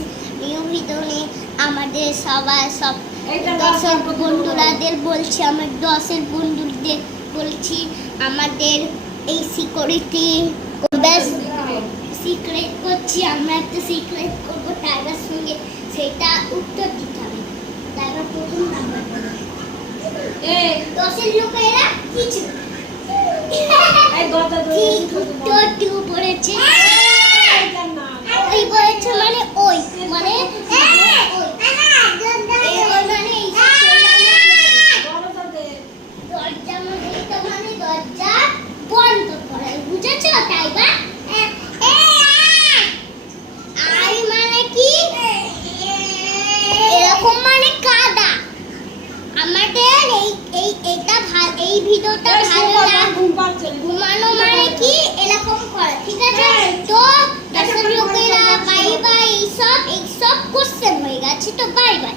করছি নিউ ভিডিওতে আমাদের সবাই সব দশের বন্ধুরাদের বলছি, আমার দশের বন্ধুদের বলছি আমাদের এই সিকিউরিটি সিক্রেট করছি। আমরা একটা সিক্রেট করবো টাইগার সঙ্গে, সেটা উত্তর দিতে হবে। টাইগার প্রথম নাম্বার দশের লোকেরা কিছু উত্তরটিও পড়েছে ওই বলেছে মানে ওই মানে দরজা মানে দরজা বন্ধ করে, বুঝেছ টাইগার? আই মানে কি এরকম মানে কাদা। আমাদের এইটা এই ভিডিওটা ভালো লাগে, ঘুমানো মানে কি এরকম করে, ঠিক আছে? তো দর্শক লোকেরা বাই বাই, এইসব কোশ্চেন হয়ে গেছে, তো বাই বাই।